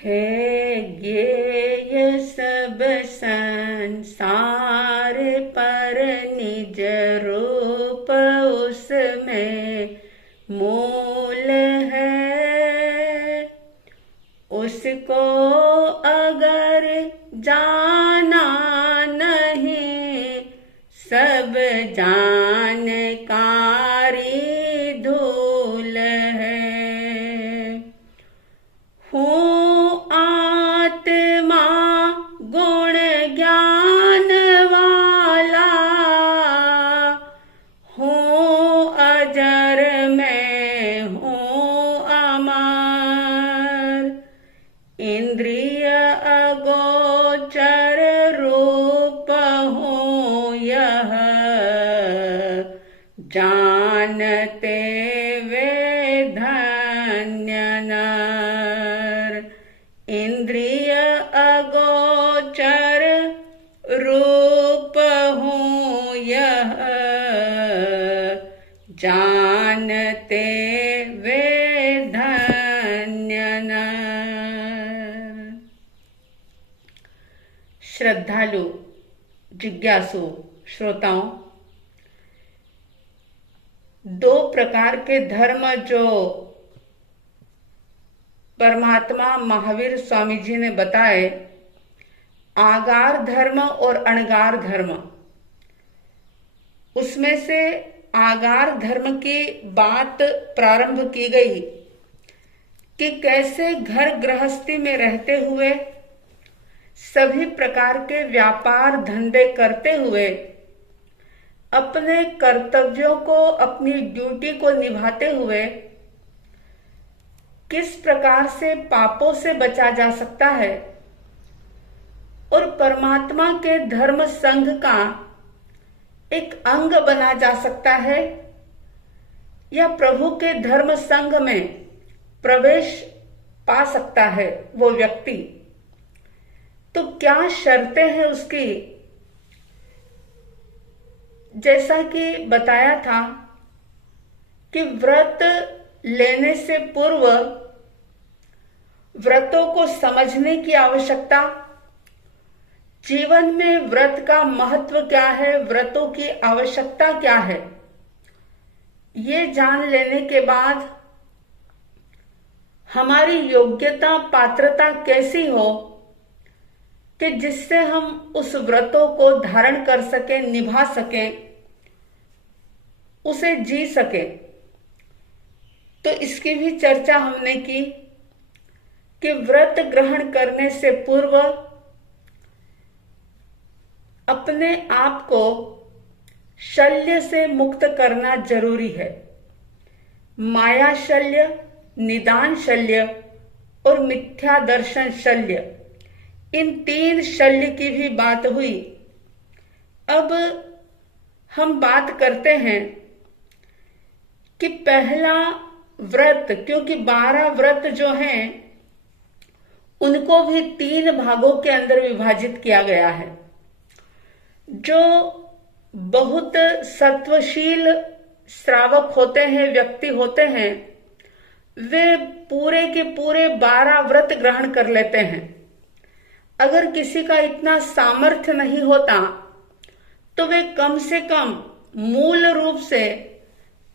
है ज्ञेय सब संसार पर निज रूप उसमें मूल है। उसको अगर जाना नहीं सब जानकारी धूल है। हूँ आत्मा गुण ज्ञान वाला, हूँ अजर में हूँ अमर। इंद्रिय अगोचर रूप हूँ यह, जानते वे धन्य नर। इंद्रिय अगोचर रूप हूँ यह, जानते वे धन्य नर। श्रद्धालु जिज्ञासु श्रोताओं, दो प्रकार के धर्म जो परमात्मा महावीर स्वामी जी ने बताए, आगार धर्म और अणगार धर्म, उसमें से आगार धर्म की बात प्रारंभ की गई कि कैसे घर गृहस्थी में रहते हुए सभी प्रकार के व्यापार धंधे करते हुए अपने कर्तव्यों को, अपनी ड्यूटी को निभाते हुए किस प्रकार से पापों से बचा जा सकता है और परमात्मा के धर्म संघ का एक अंग बना जा सकता है, या प्रभु के धर्म संघ में प्रवेश पा सकता है वो व्यक्ति। तो क्या शर्तें हैं उसकी? जैसा कि बताया था कि व्रत लेने से पूर्व व्रतों को समझने की आवश्यकता, जीवन में व्रत का महत्व क्या है, व्रतों की आवश्यकता क्या है, ये जान लेने के बाद हमारी योग्यता पात्रता कैसी हो कि जिससे हम उस व्रतों को धारण कर सकें, निभा सकें, उसे जी सकें। तो इसकी भी चर्चा हमने की कि व्रत ग्रहण करने से पूर्व अपने आप को शल्य से मुक्त करना जरूरी है। माया शल्य, निदान शल्य और मिथ्या दर्शन शल्य, इन तीन शल्य की भी बात हुई। अब हम बात करते हैं कि पहला व्रत, क्योंकि 12 व्रत जो हैं उनको भी 3 भागों के अंदर विभाजित किया गया है। जो बहुत सत्वशील श्रावक होते हैं, व्यक्ति होते हैं, वे पूरे के पूरे 12 व्रत ग्रहण कर लेते हैं। अगर किसी का इतना सामर्थ्य नहीं होता तो वे कम से कम मूल रूप से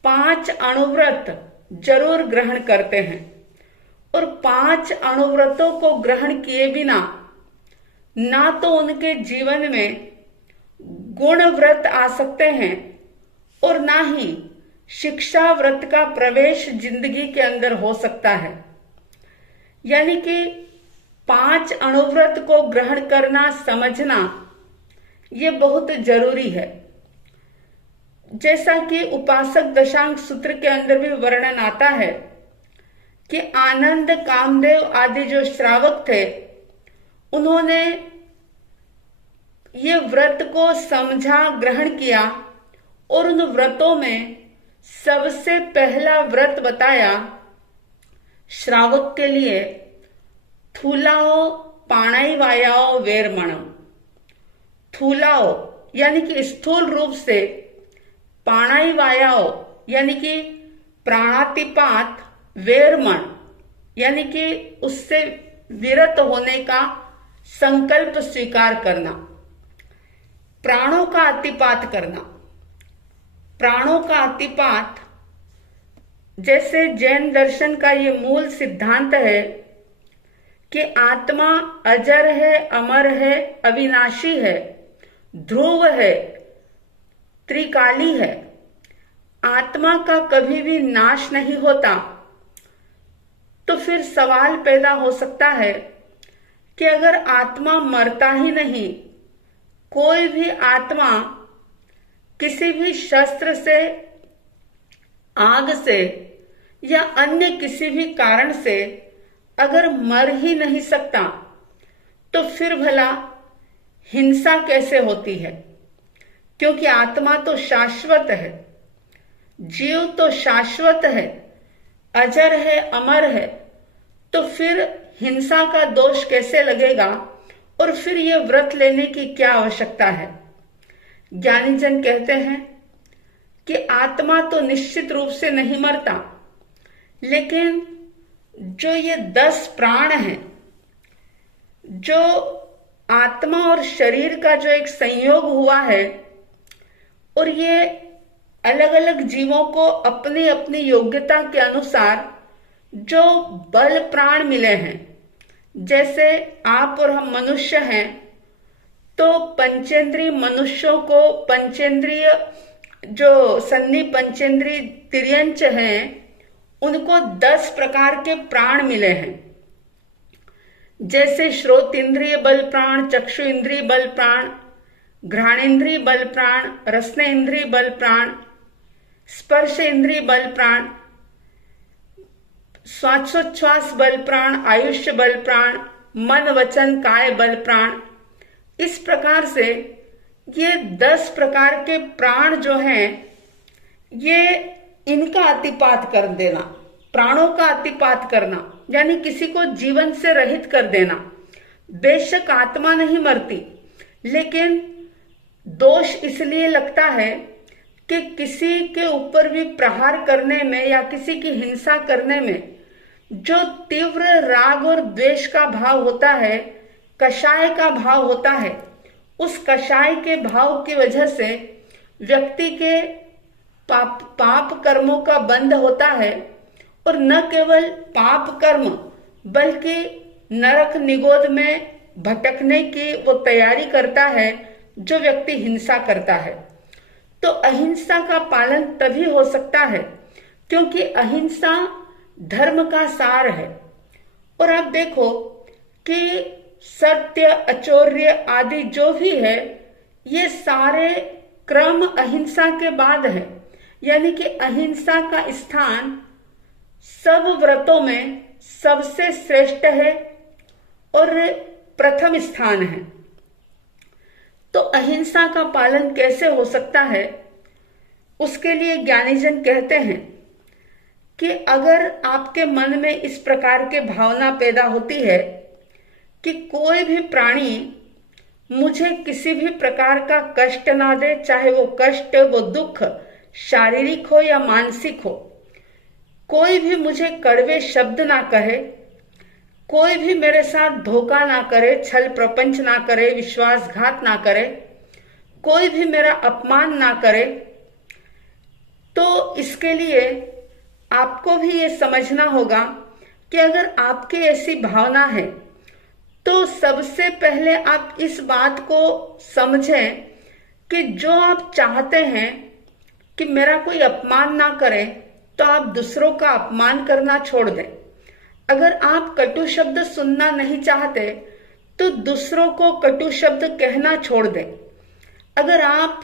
5 अणुव्रत जरूर ग्रहण करते हैं। और 5 अणुव्रतों को ग्रहण किए बिना ना तो उनके जीवन में गुण व्रत आ सकते हैं और ना ही शिक्षा व्रत का प्रवेश जिंदगी के अंदर हो सकता है। यानी कि 5 अणुव्रत को ग्रहण करना, समझना, ये बहुत जरूरी है। जैसा कि उपासक दशांग सूत्र के अंदर भी वर्णन आता है कि आनंद, कामदेव आदि जो श्रावक थे, उन्होंने ये व्रत को समझा, ग्रहण किया और उन व्रतों में सबसे पहला व्रत बताया श्रावक के लिए, थूलाओ पाणाई वायाओ वेरमणो। थूलाओ यानी कि स्थूल रूप से, पाणाई वायाओ यानी कि प्राणातिपात, वेरमण यानी कि उससे विरत होने का संकल्प स्वीकार करना, प्राणों का अतिपात करना। प्राणों का अतिपात, जैसे जैन दर्शन का ये मूल सिद्धांत है कि आत्मा अजर है, अमर है, अविनाशी है, ध्रुव है, त्रिकाली है। आत्मा का कभी भी नाश नहीं होता। तो फिर सवाल पैदा हो सकता है कि अगर आत्मा मरता ही नहीं, कोई भी आत्मा किसी भी शस्त्र से, आग से या अन्य किसी भी कारण से अगर मर ही नहीं सकता, तो फिर भला हिंसा कैसे होती है? क्योंकि आत्मा तो शाश्वत है, जीव तो शाश्वत है, अजर है, अमर है। तो फिर हिंसा का दोष कैसे लगेगा और फिर ये व्रत लेने की क्या आवश्यकता है? ज्ञानीजन कहते हैं कि आत्मा तो निश्चित रूप से नहीं मरता, लेकिन जो ये 10 प्राण हैं, जो आत्मा और शरीर का जो एक संयोग हुआ है, और ये अलग अलग जीवों को अपनी अपनी योग्यता के अनुसार जो बल प्राण मिले हैं, जैसे आप और हम मनुष्य हैं, तो पंचेंद्रिय मनुष्यों को पंचेंद्रिय जो सन्नी पंचेंद्रिय तिर्यंच हैं, उनको 10 प्रकार के प्राण मिले हैं। जैसे श्रोत इंद्रिय बल प्राण, चक्षु इंद्रिय बल प्राण, घ्राणेन्द्रिय बल प्राण, रसनेन्द्रिय बल प्राण, स्पर्श इंद्रिय बल प्राण, श्वासोच्छ्वास बल प्राण, आयुष्य बल प्राण, मन वचन काय बल प्राण। इस प्रकार से ये 10 प्रकार के प्राण जो हैं, ये इनका अतिपात कर देना, प्राणों का अतिपात करना, यानी किसी को जीवन से रहित कर देना। बेशक आत्मा नहीं मरती, लेकिन दोष इसलिए लगता है कि किसी के ऊपर भी प्रहार करने में या किसी की हिंसा करने में जो तीव्र राग और द्वेष का भाव होता है, कषाय का भाव होता है, उस कषाय के भाव की वजह से व्यक्ति के पाप कर्मों का बंध होता है, और न केवल पाप कर्म बल्कि नरक निगोद में भटकने की वो तैयारी करता है जो व्यक्ति हिंसा करता है। तो अहिंसा का पालन तभी हो सकता है क्योंकि अहिंसा धर्म का सार है। और आप देखो कि सत्य, अचौर्य आदि जो भी है, ये सारे क्रम अहिंसा के बाद है, यानी कि अहिंसा का स्थान सब व्रतों में सबसे श्रेष्ठ है और प्रथम स्थान है। तो अहिंसा का पालन कैसे हो सकता है, उसके लिए ज्ञानीजन कहते हैं कि अगर आपके मन में इस प्रकार के भावना पैदा होती है कि कोई भी प्राणी मुझे किसी भी प्रकार का कष्ट ना दे, चाहे वो कष्ट, वो दुख शारीरिक हो या मानसिक हो, कोई भी मुझे कड़वे शब्द ना कहे, कोई भी मेरे साथ धोखा ना करे, छल प्रपंच ना करे, विश्वासघात ना करे, कोई भी मेरा अपमान ना करे, तो इसके लिए आपको भी ये समझना होगा कि अगर आपकी ऐसी भावना है तो सबसे पहले आप इस बात को समझें कि जो आप चाहते हैं कि मेरा कोई अपमान ना करे, तो आप दूसरों का अपमान करना छोड़ दें। अगर आप कटु शब्द सुनना नहीं चाहते तो दूसरों को कटु शब्द कहना छोड़ दें। अगर आप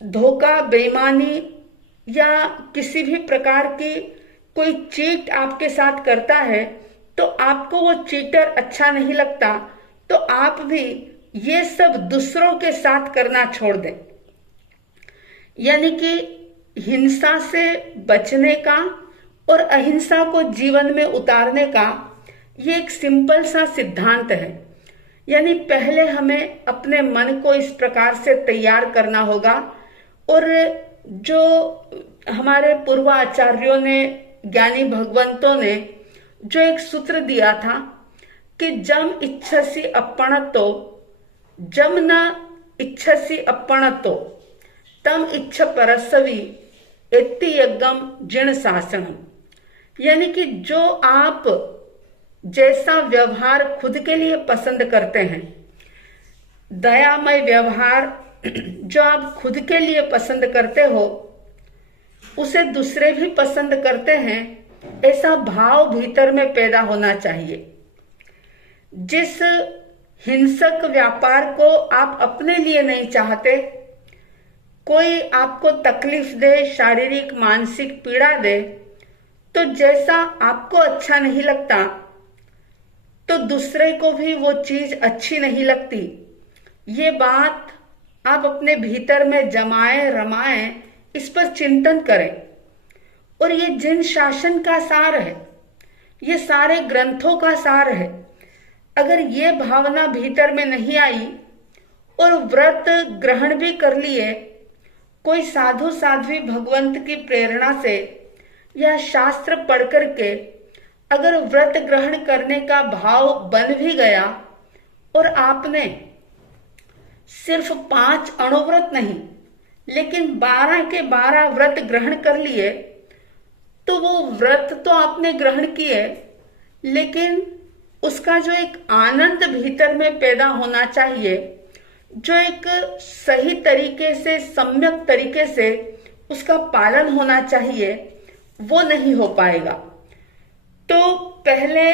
धोखा, बेईमानी या किसी भी प्रकार की कोई चीट आपके साथ करता है तो आपको वो चीटर अच्छा नहीं लगता, तो आप भी ये सब दूसरों के साथ करना छोड़ दें। यानी कि हिंसा से बचने का और अहिंसा को जीवन में उतारने का ये एक सिंपल सा सिद्धांत है। यानी पहले हमें अपने मन को इस प्रकार से तैयार करना होगा, और जो हमारे पूर्वाचार्यों ने, ज्ञानी भगवंतों ने जो एक सूत्र दिया था कि जम इच्छसि अपणतो जम न इच्छसि अपणतो तम इच्छ परसवी एति यज्ञम जिण शासनम। यानी कि जो आप जैसा व्यवहार खुद के लिए पसंद करते हैं, दयामय व्यवहार जो आप खुद के लिए पसंद करते हो उसे दूसरे भी पसंद करते हैं, ऐसा भाव भीतर में पैदा होना चाहिए। जिस हिंसक व्यापार को आप अपने लिए नहीं चाहते, कोई आपको तकलीफ दे, शारीरिक मानसिक पीड़ा दे, तो जैसा आपको अच्छा नहीं लगता तो दूसरे को भी वो चीज अच्छी नहीं लगती। ये बात आप अपने भीतर में जमाएं रमाएं, इस पर चिंतन करें। और ये जिन शासन का सार है, ये सारे ग्रंथों का सार है। अगर ये भावना भीतर में नहीं आई और व्रत ग्रहण भी कर लिए, कोई साधु साध्वी भगवंत की प्रेरणा से या शास्त्र पढ़ करके अगर व्रत ग्रहण करने का भाव बन भी गया और आपने सिर्फ 5 अणुव्रत नहीं लेकिन 12 के 12 व्रत ग्रहण कर लिए, तो वो व्रत तो आपने ग्रहण किए, लेकिन उसका जो एक आनंद भीतर में पैदा होना चाहिए, जो एक सही तरीके से सम्यक तरीके से उसका पालन होना चाहिए, वो नहीं हो पाएगा। तो पहले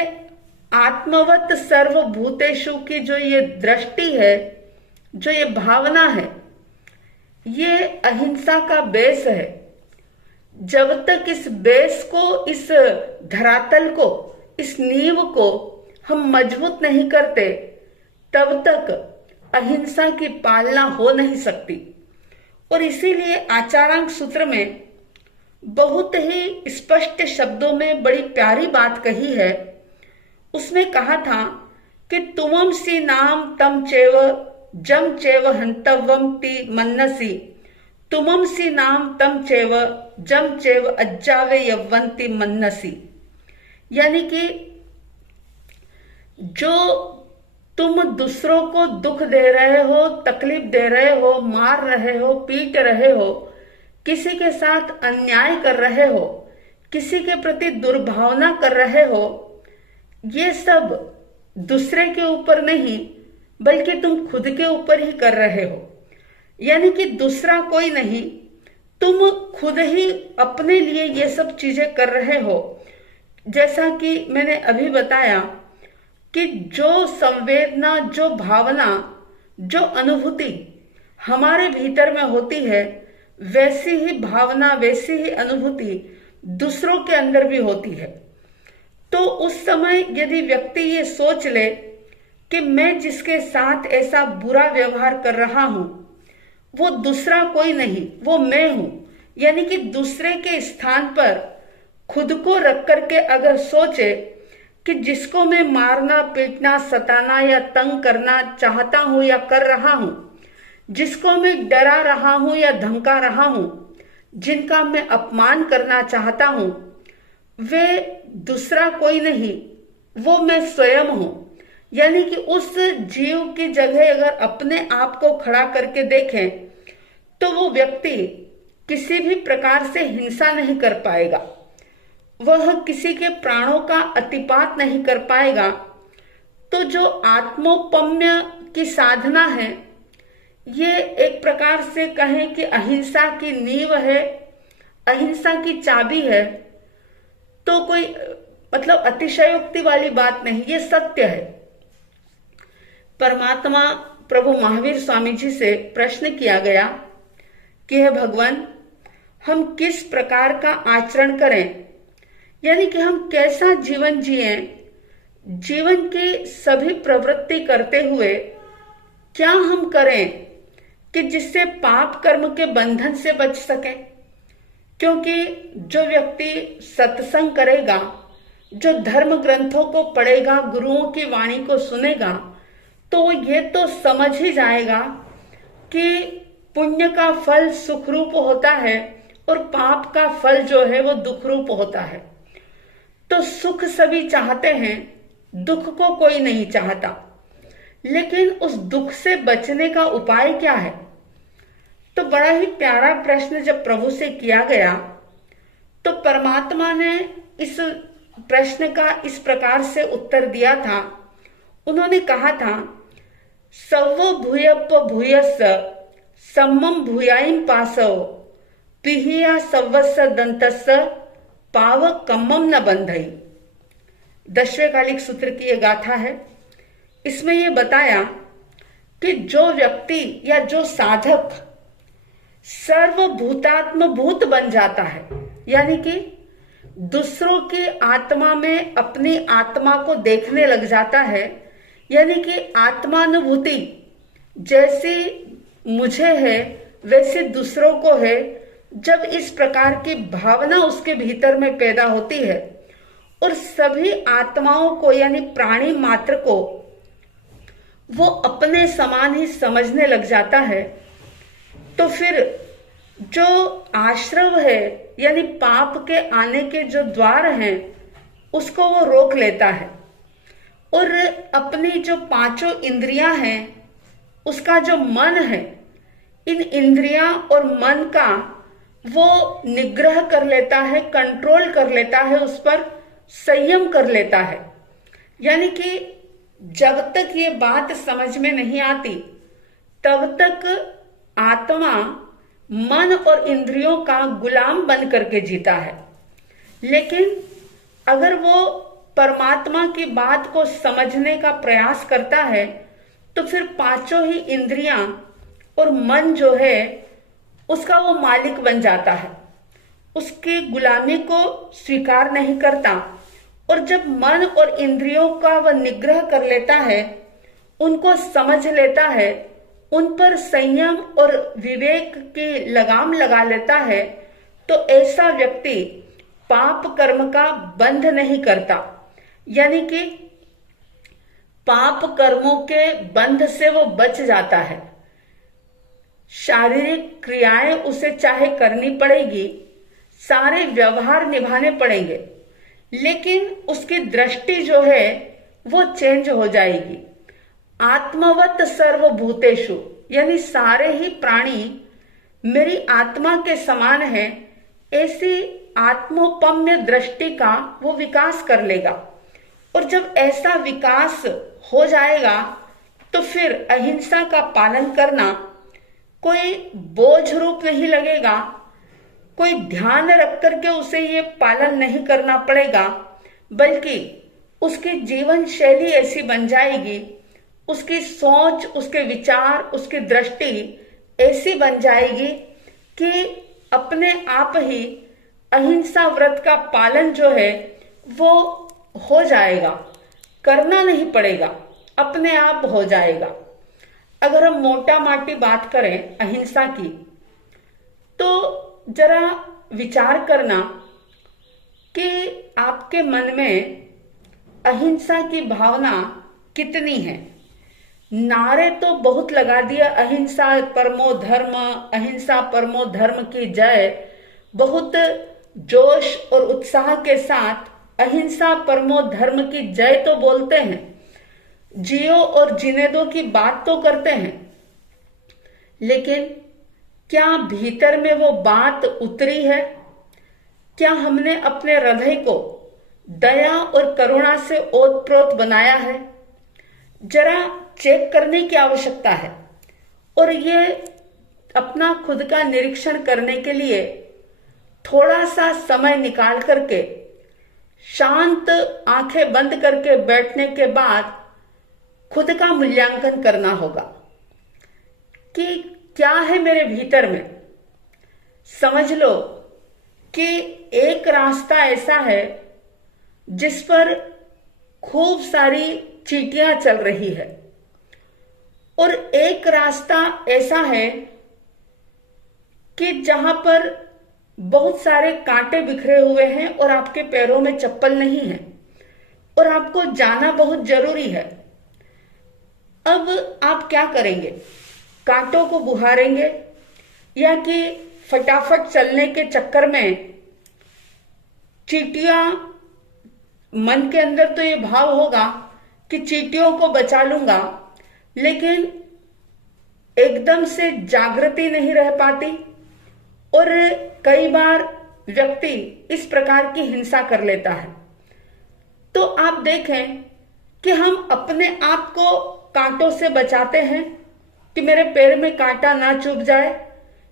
आत्मवत सर्वभूतेषु की जो ये दृष्टि है, जो ये भावना है, ये अहिंसा का बेस है। जब तक इस बेस को, इस धरातल को, इस नींव को हम मजबूत नहीं करते, तब तक अहिंसा की पालना हो नहीं सकती। और इसीलिए आचारांक सूत्र में बहुत ही स्पष्ट शब्दों में बड़ी प्यारी बात कही है। उसमें कहा था कि तुमंसी नाम तम चैव जम चैव हंतव्यम ति मन्नसी तुमंसी नाम तम चैव जम चैव अज्जावे यव्वन्ति मन्नसी। यानी कि जो तुम दूसरों को दुख दे रहे हो, तकलीफ दे रहे हो, मार रहे हो, पीट रहे हो, किसी के साथ अन्याय कर रहे हो, किसी के प्रति दुर्भावना कर रहे हो, ये सब दूसरे के ऊपर नहीं बल्कि तुम खुद के ऊपर ही कर रहे हो। यानी कि दूसरा कोई नहीं, तुम खुद ही अपने लिए ये सब चीजें कर रहे हो। जैसा कि मैंने अभी बताया कि जो संवेदना, जो भावना, जो अनुभूति हमारे भीतर में होती है, वैसी ही भावना, वैसी ही अनुभूति दूसरों के अंदर भी होती है। तो उस समय यदि व्यक्ति ये सोच ले कि मैं जिसके साथ ऐसा बुरा व्यवहार कर रहा हूं वो दूसरा कोई नहीं, वो मैं हूं, यानी कि दूसरे के स्थान पर खुद को रख करके अगर सोचे कि जिसको मैं मारना, पीटना, सताना या तंग करना चाहता हूं या कर रहा हूं, जिसको मैं डरा रहा हूं या धमका रहा हूं, जिनका मैं अपमान करना चाहता हूं, वे दूसरा कोई नहीं, वो मैं स्वयं हूं। यानी कि उस जीव की जगह अगर अपने आप को खड़ा करके देखें तो वो व्यक्ति किसी भी प्रकार से हिंसा नहीं कर पाएगा, वह किसी के प्राणों का अतिपात नहीं कर पाएगा। तो जो आत्मोपम्य की साधना है, ये एक प्रकार से कहें कि अहिंसा की नींव है, अहिंसा की चाबी है। तो कोई मतलब अतिशयोक्ति वाली बात नहीं, ये सत्य है। परमात्मा प्रभु महावीर स्वामी जी से प्रश्न किया गया कि हे भगवान, हम किस प्रकार का आचरण करें, यानी कि हम कैसा जीवन जिएं, जीवन की सभी प्रवृत्ति करते हुए क्या हम करें कि जिससे पाप कर्म के बंधन से बच सके। क्योंकि जो व्यक्ति सत्संग करेगा, जो धर्म ग्रंथों को पढ़ेगा, गुरुओं की वाणी को सुनेगा, तो वो ये तो समझ ही जाएगा कि पुण्य का फल सुख रूप होता है और पाप का फल जो है वो दुख रूप होता है। तो सुख सभी चाहते हैं, दुख को कोई नहीं चाहता, लेकिन उस दुख से बचने का उपाय क्या है? तो बड़ा ही प्यारा प्रश्न जब प्रभु से किया गया तो परमात्मा ने इस प्रश्न का इस प्रकार से उत्तर दिया था। उन्होंने कहा था, सव्व भूयप भूयस सम्मम भूयाइम पासव पिहिया सव्वस दंतस पाव कम्मम न बंधई। 10वें कालिक सूत्र की यह गाथा है। इसमें यह बताया कि जो व्यक्ति या जो साधक सर्वभूतात्म भूत बन जाता है, यानी कि दूसरों की आत्मा में अपनी आत्मा को देखने लग जाता है, यानी कि आत्मानुभूति जैसी मुझे है वैसे दूसरों को है, जब इस प्रकार की भावना उसके भीतर में पैदा होती है और सभी आत्माओं को यानी प्राणी मात्र को वो अपने समान ही समझने लग जाता है, तो फिर जो आश्रव है यानी पाप के आने के जो द्वार हैं उसको वो रोक लेता है और अपनी जो पांचों इंद्रियां हैं उसका जो मन है, इन इंद्रियां और मन का वो निग्रह कर लेता है, कंट्रोल कर लेता है, उस पर संयम कर लेता है। यानी कि जब तक ये बात समझ में नहीं आती तब तक आत्मा मन और इंद्रियों का गुलाम बन करके जीता है, लेकिन अगर वो परमात्मा की बात को समझने का प्रयास करता है तो फिर पांचों ही इंद्रियां और मन जो है उसका वो मालिक बन जाता है, उसकी गुलामी को स्वीकार नहीं करता। और जब मन और इंद्रियों का वह निग्रह कर लेता है, उनको समझ लेता है, उन पर संयम और विवेक की लगाम लगा लेता है, तो ऐसा व्यक्ति पाप कर्म का बंध नहीं करता, यानी कि पाप कर्मों के बंध से वो बच जाता है। शारीरिक क्रियाएं उसे चाहे करनी पड़ेगी, सारे व्यवहार निभाने पड़ेंगे, लेकिन उसकी दृष्टि जो है वो चेंज हो जाएगी। आत्मवत सर्वभूतेषु, यानी सारे ही प्राणी मेरी आत्मा के समान है, ऐसी आत्मोपम्य दृष्टि का वो विकास कर लेगा। और जब ऐसा विकास हो जाएगा तो फिर अहिंसा का पालन करना कोई बोझ रूप नहीं लगेगा, कोई ध्यान रख करके उसे ये पालन नहीं करना पड़ेगा, बल्कि उसकी जीवन शैली ऐसी बन जाएगी, उसकी सोच, उसके विचार, उसकी दृष्टि ऐसी बन जाएगी कि अपने आप ही अहिंसा व्रत का पालन जो है वो हो जाएगा, करना नहीं पड़ेगा, अपने आप हो जाएगा। अगर हम मोटा माटी बात करें अहिंसा की, तो जरा विचार करना कि आपके मन में अहिंसा की भावना कितनी है। नारे तो बहुत लगा दिया, अहिंसा परमो धर्म, अहिंसा परमो धर्म की जय, बहुत जोश और उत्साह के साथ अहिंसा परमो धर्म की जय तो बोलते हैं, जियो और जीने दो की बात तो करते हैं, लेकिन क्या भीतर में वो बात उतरी है? क्या हमने अपने हृदय को दया और करुणा से ओतप्रोत बनाया है? जरा चेक करने की आवश्यकता है। और ये अपना खुद का निरीक्षण करने के लिए थोड़ा सा समय निकाल करके शांत आंखें बंद करके बैठने के बाद खुद का मूल्यांकन करना होगा कि क्या है मेरे भीतर में। समझ लो कि एक रास्ता ऐसा है जिस पर खूब सारी चींटियां चल रही है, और एक रास्ता ऐसा है कि जहां पर बहुत सारे कांटे बिखरे हुए हैं और आपके पैरों में चप्पल नहीं है और आपको जाना बहुत जरूरी है। अब आप क्या करेंगे? कांटों को बुहारेंगे या कि फटाफट चलने के चक्कर में चींटियां मन के अंदर तो ये भाव होगा कि चींटियों को बचा लूंगा, लेकिन एकदम से जागृति नहीं रह पाती और कई बार व्यक्ति इस प्रकार की हिंसा कर लेता है। तो आप देखें कि हम अपने आप को कांटों से बचाते हैं कि मेरे पैर में कांटा ना चुभ जाए,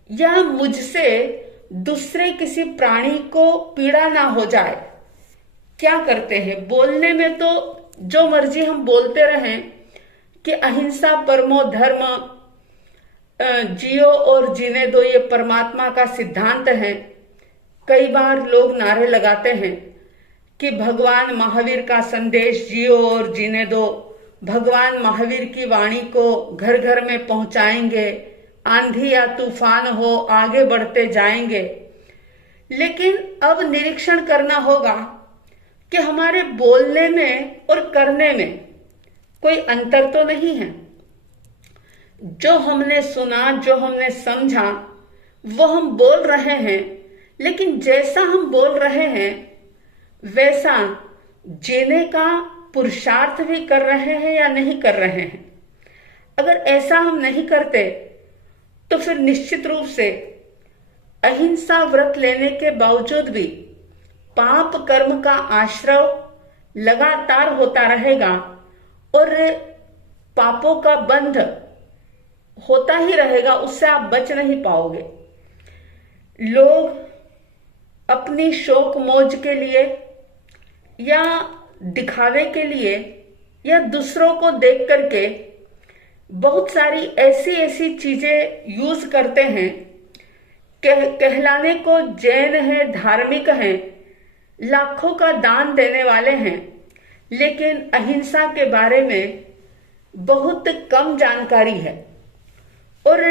या मुझसे दूसरे किसी प्राणी को पीड़ा ना हो जाए। क्या करते हैं? बोलने में तो जो मर्जी हम बोलते रहें कि अहिंसा परमो धर्म, जियो और जीने दो, ये परमात्मा का सिद्धांत है। कई बार लोग नारे लगाते हैं कि भगवान महावीर का संदेश जियो और जीने दो, भगवान महावीर की वाणी को घर घर में पहुंचाएंगे, आंधी या तूफान हो आगे बढ़ते जाएंगे। लेकिन अब निरीक्षण करना होगा कि हमारे बोलने में और करने में कोई अंतर तो नहीं है। जो हमने सुना, जो हमने समझा, वो हम बोल रहे हैं, लेकिन जैसा हम बोल रहे हैं वैसा जीने का पुरुषार्थ भी कर रहे हैं या नहीं कर रहे हैं। अगर ऐसा हम नहीं करते तो फिर निश्चित रूप से अहिंसा व्रत लेने के बावजूद भी पाप कर्म का आश्रय लगातार होता रहेगा और पापों का बंध होता ही रहेगा, उससे आप बच नहीं पाओगे। लोग अपनी शौक मौज के लिए या दिखावे के लिए या दूसरों को देख करके बहुत सारी ऐसी ऐसी चीजें यूज करते हैं। कहलाने को जैन है, धार्मिक हैं, लाखों का दान देने वाले हैं, लेकिन अहिंसा के बारे में बहुत कम जानकारी है। और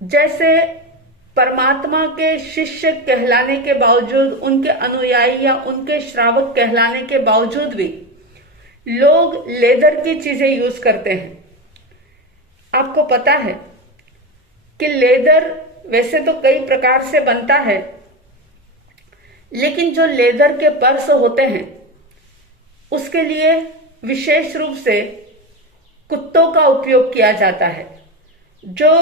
जैसे परमात्मा के शिष्य कहलाने के बावजूद, उनके अनुयायी या उनके श्रावक कहलाने के बावजूद भी लोग लेदर की चीजें यूज करते हैं। आपको पता है कि लेदर वैसे तो कई प्रकार से बनता है, लेकिन जो लेदर के पर्स होते हैं उसके लिए विशेष रूप से कुत्तों का उपयोग किया जाता है। जो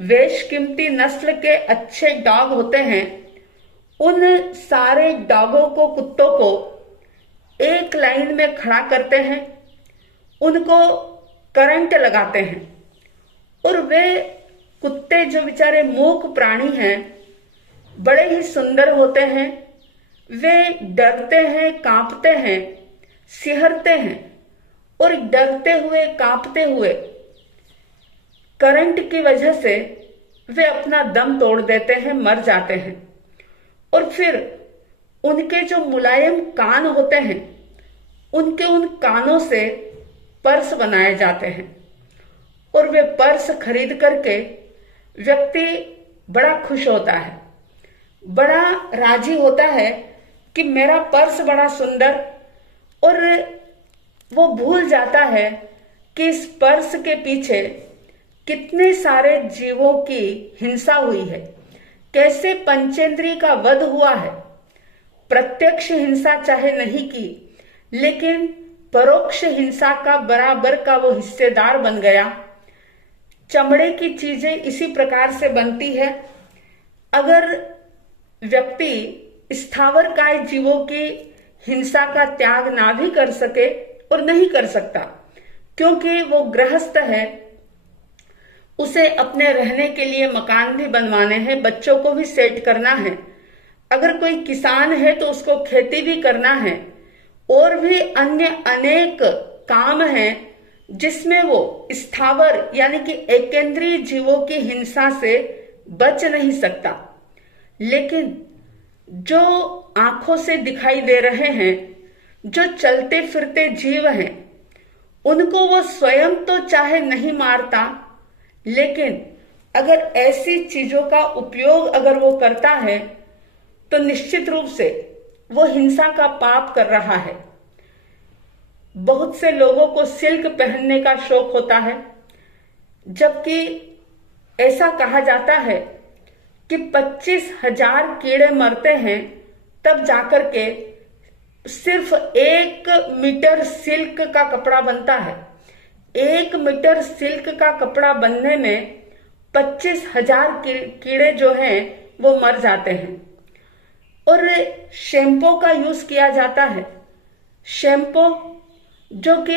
बेशकीमती नस्ल के अच्छे डॉग होते हैं, उन सारे डॉगों को, कुत्तों को एक लाइन में खड़ा करते हैं, उनको करंट लगाते हैं और वे कुत्ते जो बेचारे मूक प्राणी हैं, बड़े ही सुंदर होते हैं। वे डरते हैं, कांपते हैं, सिहरते हैं और डरते हुए, कांपते हुए करंट की वजह से वे अपना दम तोड़ देते हैं, मर जाते हैं। और फिर उनके जो मुलायम कान होते हैं, उनके उन कानों से पर्स बनाए जाते हैं और वे पर्स खरीद करके व्यक्ति बड़ा खुश होता है, बड़ा राजी होता है कि मेरा पर्स बड़ा सुंदर, और वो भूल जाता है कि इस पर्स के पीछे कितने सारे जीवों की हिंसा हुई है, कैसे पंचेंद्रिय का वध हुआ है। प्रत्यक्ष हिंसा चाहे नहीं की, लेकिन परोक्ष हिंसा का बराबर का वो हिस्सेदार बन गया। चमड़े की चीजें इसी प्रकार से बनती है। अगर व्यक्ति स्थावर काय जीवों की हिंसा का त्याग ना भी कर सके, और नहीं कर सकता क्योंकि वो गृहस्थ है, उसे अपने रहने के लिए मकान भी बनवाने हैं, बच्चों को भी सेट करना है। अगर कोई किसान है तो उसको खेती भी करना है, और भी अन्य अनेक काम हैं जिसमें वो स्थावर यानी कि एकेंद्रीय जीवों की हिंसा से बच नहीं सकता। लेकिन जो आंखों से दिखाई दे रहे हैं, जो चलते फिरते जीव हैं, उनको वो स्वयं तो चाहे नहीं मारता, लेकिन अगर ऐसी चीजों का उपयोग अगर वो करता है तो निश्चित रूप से वो हिंसा का पाप कर रहा है। बहुत से लोगों को सिल्क पहनने का शौक होता है, जबकि ऐसा कहा जाता है कि 25,000 कीड़े मरते हैं तब जाकर के सिर्फ 1 मीटर सिल्क का कपड़ा बनता है। 1 मीटर सिल्क का कपड़ा बनने में 25,000 कीड़े जो हैं वो मर जाते हैं। और शैम्पू का यूज किया जाता है। शैम्पू जो कि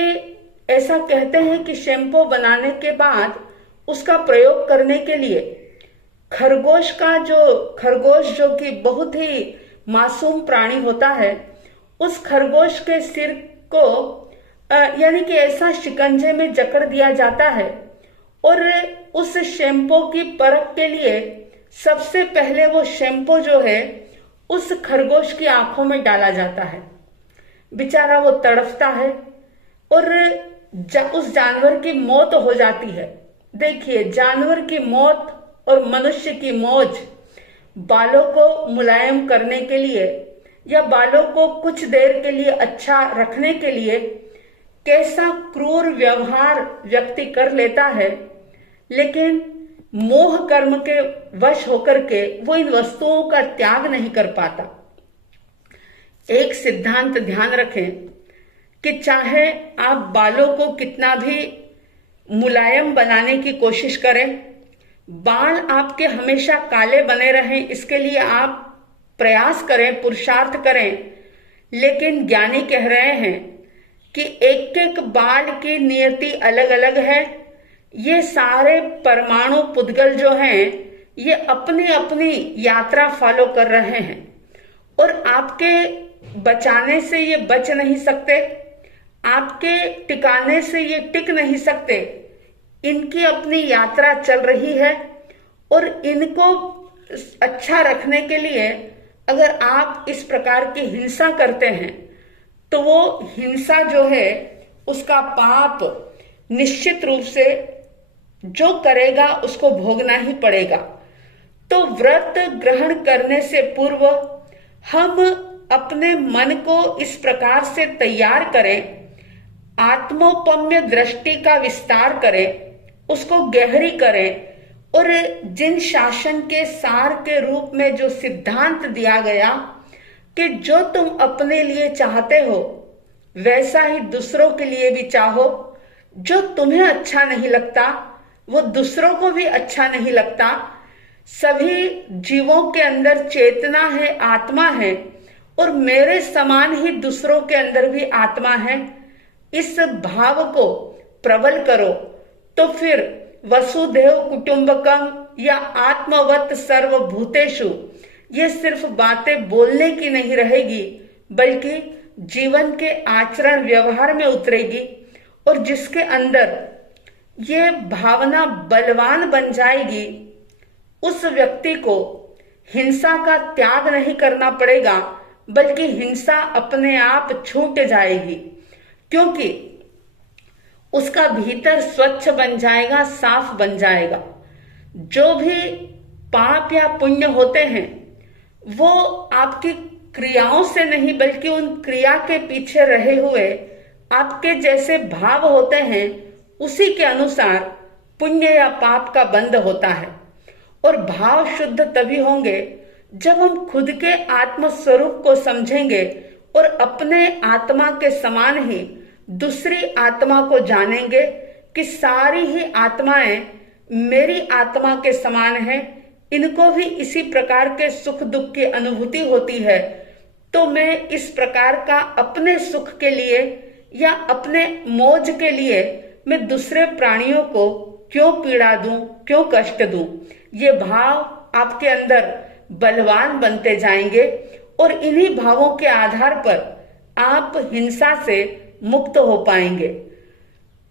ऐसा कहते हैं कि शैम्पू बनाने के बाद उसका प्रयोग करने के लिए खरगोश जो कि बहुत ही मासूम प्राणी होता है, उस खरगोश के सिर को यानी कि ऐसा शिकंजे में जकड़ दिया जाता है और उस शैम्पू की परख के लिए सबसे पहले वो शैम्पू जो है उस खरगोश की आंखों में डाला जाता है। बेचारा वो तड़फता है और उस जानवर की मौत हो जाती है। देखिए, जानवर की मौत और मनुष्य की मौज बालों को मुलायम करने के लिए या बालों को कुछ देर के लिए अच्छा रखने के लिए कैसा क्रूर व्यवहार व्यक्ति कर लेता है, लेकिन मोह कर्म के वश होकर के वो इन वस्तुओं का त्याग नहीं कर पाता। एक सिद्धांत ध्यान रखें कि चाहे आप बालों को कितना भी मुलायम बनाने की कोशिश करें, बाल आपके हमेशा काले बने रहें, इसके लिए आप प्रयास करें, पुरुषार्थ करें, लेकिन ज्ञानी कह रहे हैं कि एक एक बाल की नियति अलग अलग है। ये सारे परमाणु पुद्गल जो हैं ये अपनी अपनी यात्रा फॉलो कर रहे हैं और आपके बचाने से ये बच नहीं सकते, आपके टिकाने से ये टिक नहीं सकते। इनकी अपनी यात्रा चल रही है और इनको अच्छा रखने के लिए अगर आप इस प्रकार की हिंसा करते हैं तो वो हिंसा जो है उसका पाप निश्चित रूप से जो करेगा उसको भोगना ही पड़ेगा। तो व्रत ग्रहण करने से पूर्व हम अपने मन को इस प्रकार से तैयार करें, आत्मोपम्य दृष्टि का विस्तार करें, उसको गहरी करें और जिन शासन के सार के रूप में जो सिद्धांत दिया गया कि जो तुम अपने लिए चाहते हो वैसा ही दूसरों के लिए भी चाहो, जो तुम्हें अच्छा नहीं लगता वो दूसरों को भी अच्छा नहीं लगता। सभी जीवों के अंदर चेतना है, आत्मा है और मेरे समान ही दूसरों के अंदर भी आत्मा है। इस भाव को प्रबल करो तो फिर वसुधैव कुटुंबकम या आत्मवत सर्वभूतेषु ये सिर्फ बातें बोलने की नहीं रहेगी, बल्कि जीवन के आचरण व्यवहार में उतरेगी और जिसके अंदर ये भावना बलवान बन जाएगी, उस व्यक्ति को हिंसा का त्याग नहीं करना पड़ेगा, बल्कि हिंसा अपने आप छूट जाएगी, क्योंकि उसका भीतर स्वच्छ बन जाएगा, साफ बन जाएगा। जो भी पाप या पुण्य होते हैं वो आपकी क्रियाओं से नहीं बल्कि उन क्रिया के पीछे रहे हुए आपके जैसे भाव होते हैं, उसी के अनुसार पुण्य या पाप का बंध होता है। और भाव शुद्ध तभी होंगे जब हम खुद के आत्म स्वरूप को समझेंगे और अपने आत्मा के समान ही दूसरी आत्मा को जानेंगे कि सारी ही आत्माएं मेरी आत्मा के समान हैं, इनको भी इसी प्रकार के सुख दुख की अनुभूति होती है। तो मैं इस प्रकार का अपने सुख के लिए या अपने मौज के लिए मैं दूसरे प्राणियों को क्यों पीड़ा दूं, क्यों कष्ट दूं। ये भाव आपके अंदर बलवान बनते जाएंगे और इन्हीं भावों के आधार पर आप हिंसा से मुक्त हो पाएंगे।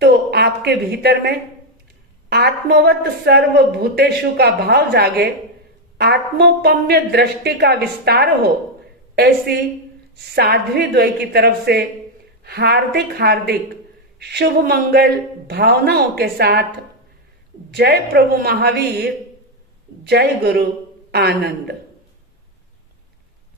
तो आपके भीतर में आत्मवत सर्वभूतेषु का भाव जागे, आत्मोपम्य दृष्टि का विस्तार हो, ऐसी साध्वी द्वय की तरफ से हार्दिक हार्दिक शुभ मंगल भावनाओं के साथ जय प्रभु महावीर, जय गुरु आनंद।